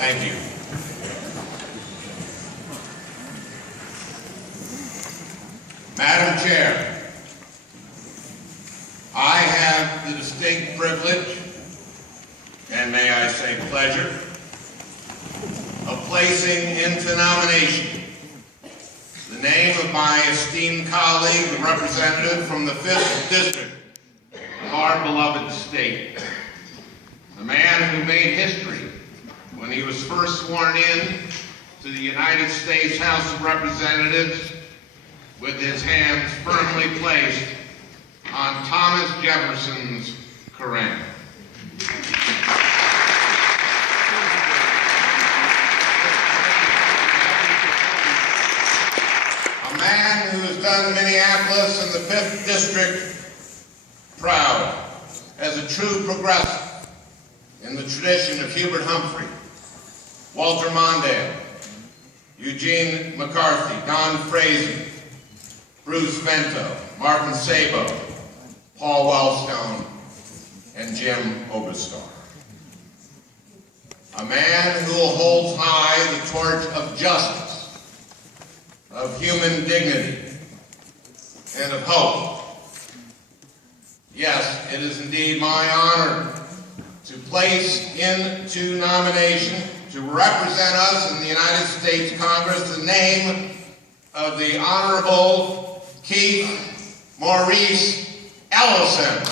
Thank you. Madam Chair, I have the distinct privilege, and may I say pleasure, of placing into nomination the name of my esteemed colleague and representative from the 5th District of our beloved state, the man who made history when he was first sworn in to the United States House of Representatives with his hands firmly placed on Thomas Jefferson's Koran. A man who has done Minneapolis and the 5th District proud as a true progressive in the tradition of Hubert Humphrey, Walter Mondale, Eugene McCarthy, Don Fraser, Bruce Vento, Martin Sabo, Paul Wellstone, and Jim Oberstar. A man who holds high the torch of justice, of human dignity, and of hope. Yes, it is indeed my honor to place into nomination to represent us in the United States Congress the name of the Honorable Keith Maurice Ellison.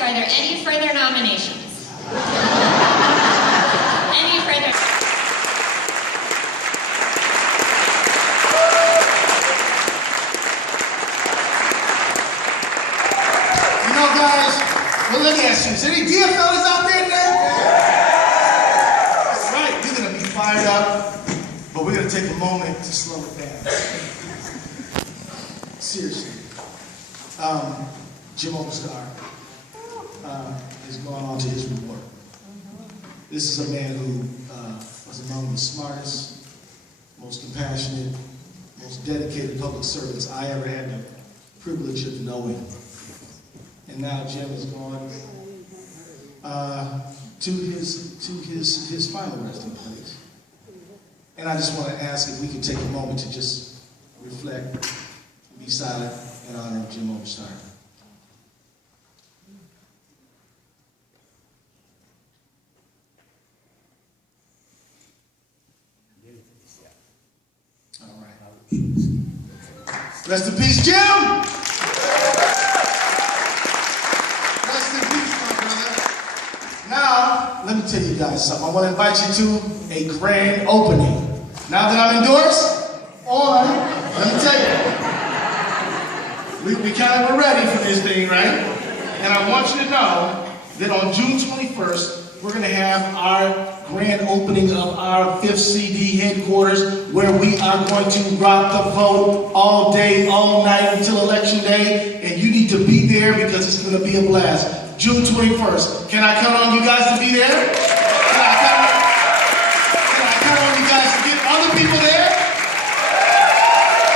Are there any further nominations? Any further? You know, guys, well, let me ask you, is there any DFLers out there today? That's right, you're going to be fired up, but we're going to take a moment to slow it down. Seriously. Jim Oberstar is going on to his reward. This is a man who was among the smartest, most compassionate, most dedicated public servants I ever had the privilege of knowing. And now Jim is going to his final resting place. And I just want to ask if we could take a moment to just reflect, be silent, in honor of Jim Oberstar. All right. Rest in peace, Jim! Rest in peace, my brother. Now, let me tell you guys something. I want to invite you to a grand opening. Now that I'm endorsed on, let me tell you, we kind of were ready for this thing, right? And I want you to know that on June 21st, we're going to have our grand opening of our 5th CD headquarters, where we are going to rock the vote all day, all night until Election Day, and you need to be there because it's going to be a blast. June 21st. Can I count on you guys to be there? Can I count on you guys to get other people there?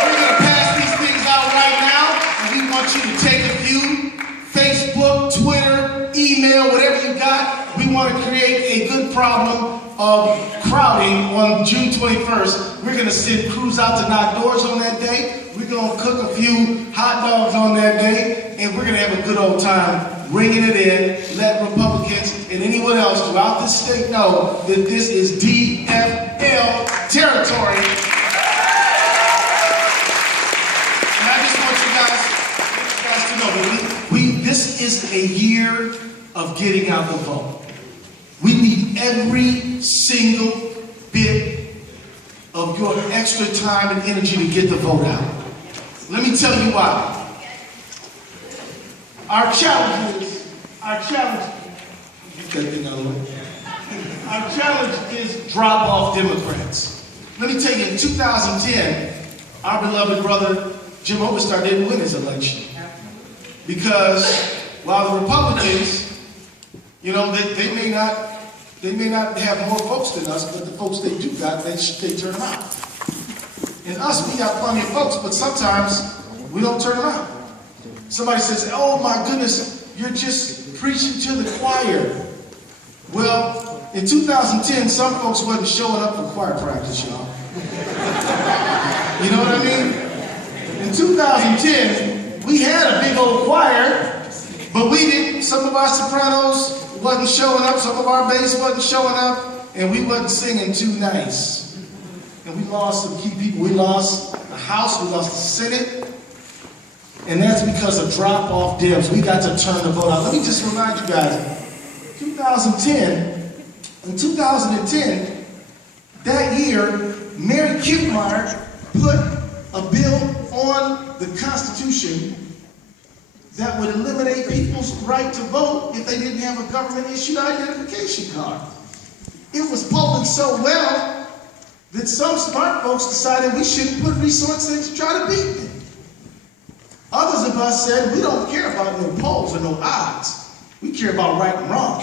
We're going to pass these things out right now, and we want you to take a few. Facebook, Twitter, email, whatever you got. We want to create a good problem of crowding on June 21st. We're going to send crews out to knock doors on that day. We're going to cook a few hot dogs on that day, and we're going to have a good old time ringing it in. Let Republicans and anyone else throughout this state know that this is DFL territory. And I just a year of getting out the vote. We need every single bit of your extra time and energy to get the vote out. Let me tell you why. Our challenge is drop off Democrats. Let me tell you, in 2010, our beloved brother Jim Oberstar didn't win his election. Because while the Republicans, you know, they may not have more votes than us, but the folks they do got, they turn them out. And us, we got plenty of votes, but sometimes we don't turn them out. Somebody says, oh my goodness, you're just preaching to the choir. Well, in 2010, some folks wasn't showing up for choir practice, y'all. You know what I mean? In 2010, we had a big old choir, but we didn't. Some of our sopranos wasn't showing up, some of our bass wasn't showing up, and we wasn't singing too nice. And we lost some key people. We lost the House, we lost the Senate, and that's because of drop-off Dems. We got to turn the vote out. Let me just remind you guys, in 2010, that year, Mary Kuchmeyer put a bill on the Constitution that would eliminate people's right to vote if they didn't have a government-issued identification card. It was polling so well that some smart folks decided we shouldn't put resources in to try to beat them. Others of us said, we don't care about no polls or no odds. We care about right and wrong.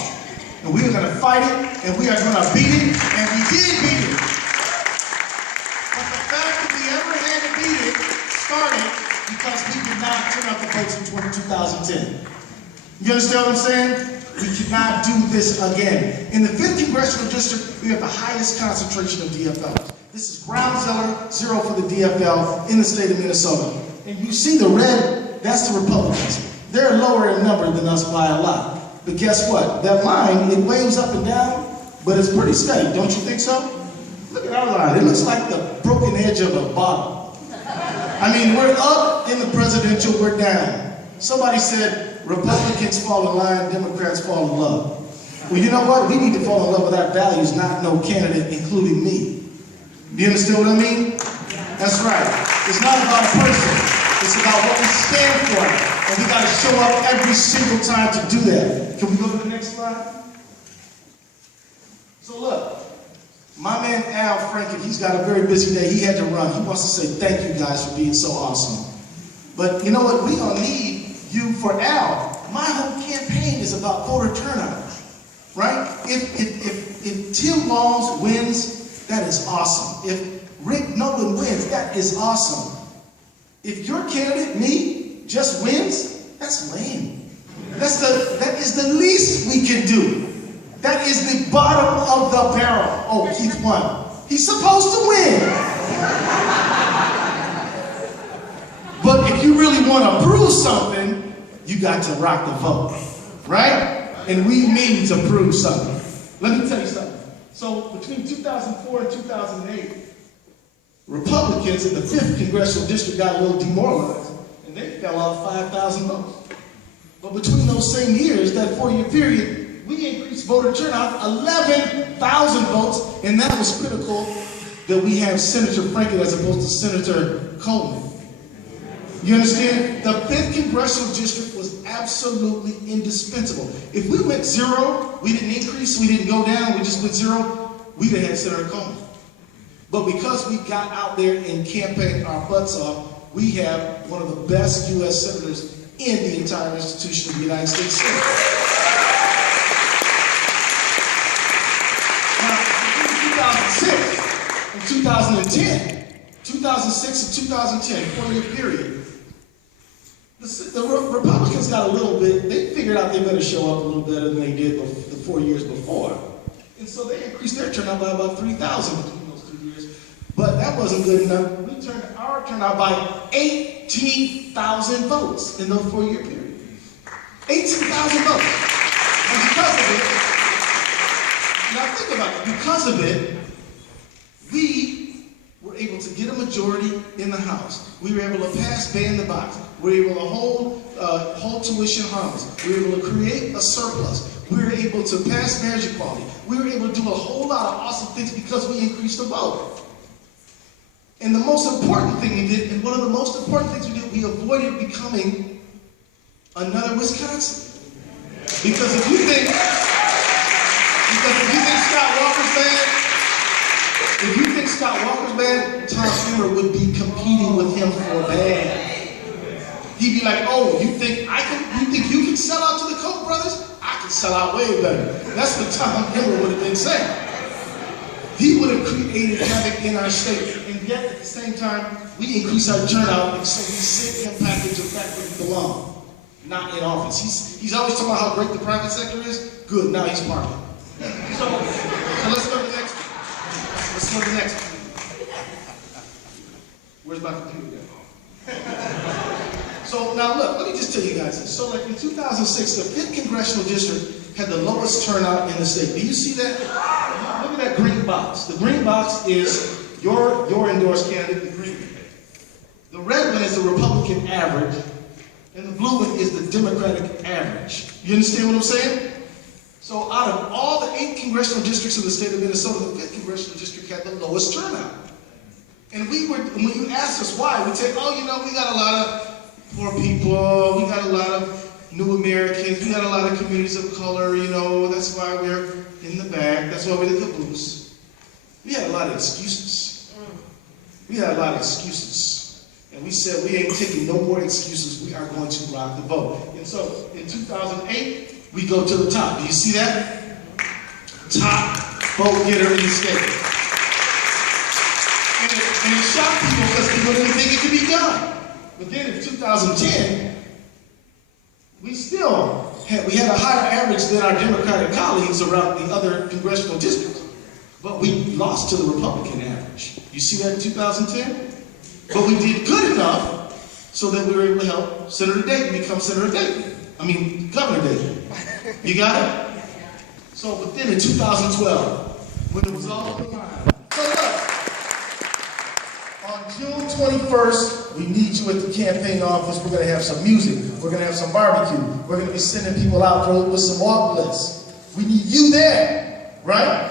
And we are going to fight it, and we are going to beat it, and we did beat it. But the fact that we ever had to beat it started because we did not turn out the votes in 2010. You understand what I'm saying? We cannot do this again. In the 5th Congressional District, we have the highest concentration of DFLs. This is ground zero for the DFL in the state of Minnesota. And you see the red, that's the Republicans. They're lower in number than us by a lot. But guess what? That line, it waves up and down, but it's pretty steady. Don't you think so? Look at our line. It looks like the broken edge of a bottle. I mean, we're up in the presidential, we're down. Somebody said, Republicans fall in line, Democrats fall in love. Well, you know what? We need to fall in love with our values, not no candidate, including me. Do you understand what I mean? That's right. It's not about a person. It's about what we stand for. And we got to show up every single time to do that. Can we go to the next slide? So look, my man Franken, he's got a very busy day. He had to run. He wants to say thank you guys for being so awesome. But you know what? We don't need you for Al. My whole campaign is about voter turnout, right? If Tim Laws wins, that is awesome. If Rick Nolan wins, that is awesome. If your candidate, me, just wins, that's lame. That is the least we can do. That is the bottom of the barrel. Oh, Keith won. He's supposed to win. But if you really want to prove something, you got to rock the vote, right? And we mean to prove something. Let me tell you something. So between 2004 and 2008, Republicans in the 5th Congressional District got a little demoralized, and they fell off 5,000 votes. But between those same years, that 4-year period, we increased voter turnout 11,000 votes, and that was critical that we have Senator Franken as opposed to Senator Coleman. You understand? The 5th Congressional District was absolutely indispensable. If we went zero, we didn't increase, we didn't go down, we just went zero, we'd have had Senator Coleman. But because we got out there and campaigned our butts off, we have one of the best U.S. senators in the entire institution of the United States Senate. Now, in 2010, 2006 and 2010, 4-year period, the Republicans got a little bit, they figured out they better show up a little better than they did the 4 years before. And so they increased their turnout by about 3,000 between those 2 years. But that wasn't good enough. We turned our turnout by 18,000 votes in those 4-year period. 18,000 votes. And because of it, now think about it, because of it, we were able to get a majority in the House. We were able to pass ban the box. We were able to hold tuition harmless. We were able to create a surplus. We were able to pass marriage equality. We were able to do a whole lot of awesome things because we increased the vote. And the most important thing we did, and one of the most important things we did, we avoided becoming another Wisconsin. Because if you think Scott Walker's bad, Tom Emmer would be competing with him for bad. He'd be like, oh, you think you can sell out to the Koch brothers? I can sell out way better. That's what Tom Emmer would have been saying. He would have created havoc in our state, and yet at the same time, we increase our turnout, and so we send him package of back where he belongs, not in office. He's always talking about how great the private sector is. Good, now he's parking. So let's go to the next one. Let's go to the next one. Where's my computer go? So now look, let me just tell you guys this. So like in 2006, the 5th Congressional District had the lowest turnout in the state. Do you see that? Look at that green box. The green box is your endorsed candidate, the green one. The red one is the Republican average, and the blue one is the Democratic average. You understand what I'm saying? So out of all the 8 congressional districts in the state of Minnesota, the 5th Congressional District had the lowest turnout. And when you ask us why, we say, oh, you know, we got a lot of poor people, we got a lot of new Americans, we got a lot of communities of color, you know, that's why we're in the back, that's why we're the caboose. We had a lot of excuses. And we said, we ain't taking no more excuses, we are going to rock the vote. And so, in 2008, we go to the top. Do you see that? Top vote getter in the state. And it shocked people because people didn't think it could be done. But then in 2010, we had a higher average than our Democratic colleagues around the other congressional districts. But we lost to the Republican average. You see that in 2010? But we did good enough so that we were able to help Senator Dayton become Governor Dayton. You got it? So, but then in 2012, when it was all on the line. So look, on June 21st, we need you at the campaign office. We're going to have some music. We're going to have some barbecue. We're going to be sending people out with some walk lists. We need you there, right?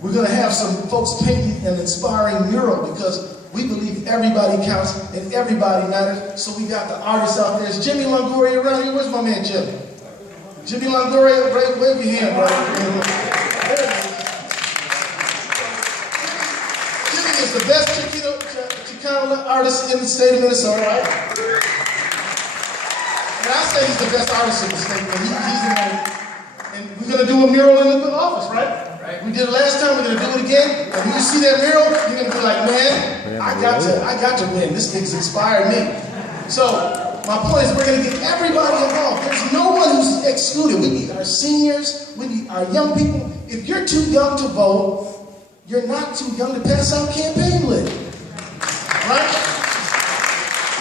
We're going to have some folks painting an inspiring mural because we believe everybody counts and everybody matters. So we got the artists out there. Is Jimmy Longoria around here? Where's my man Jim? Jimmy Longoria, wave your hand, bro. Jimmy is the best Chicano artist in the state of Minnesota, right? And I say he's the best artist in the state, but he's the man. And we're going to do a mural in the office, right? We did it last time, we're going to do it again. And when you see that mural, you're going to be like, man, I got to win. This thing's inspired me. So, my point is we're going to get everybody involved. There's no one who's excluded. We need our seniors, we need our young people. If you're too young to vote, you're not too young to pass out campaign lit. Right?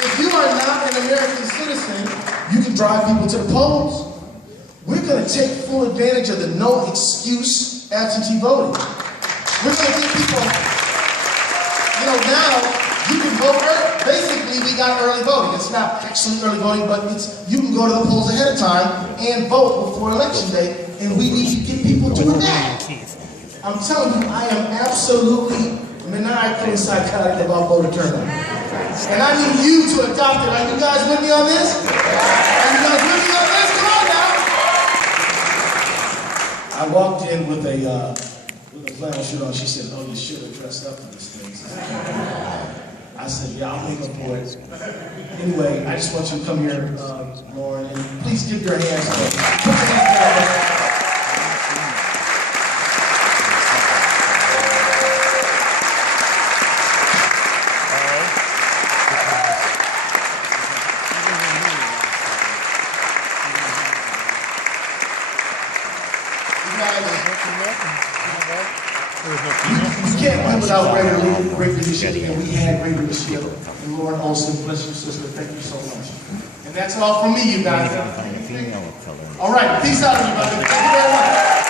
If you are not an American citizen, you can drive people to the polls. We're going to take full advantage of the no excuse absentee voting. We're going to give people, now you can vote early. Basically, we got early voting. It's not actually early voting, but you can go to the polls ahead of time and vote before election day, and we need to get people doing that. I'm telling you, I am absolutely maniacally psychotic about voter turnout. And I need you to adopt it. Are you guys with me on this? Are you guys with me on this? Come on now! I walked in with a flannel shirt on. She said, oh, you should have dressed up for this thing. I said, yeah, I'll make up for it. Anyway, I just want you to come here, Lauren, and please give your hands up. Put your hands together. We can't live without great leadership, and we had great leadership. And Lauren Olson, bless you, sister. Thank you so much. And that's all from me, you guys. All right, peace out, everybody. Thank you very much.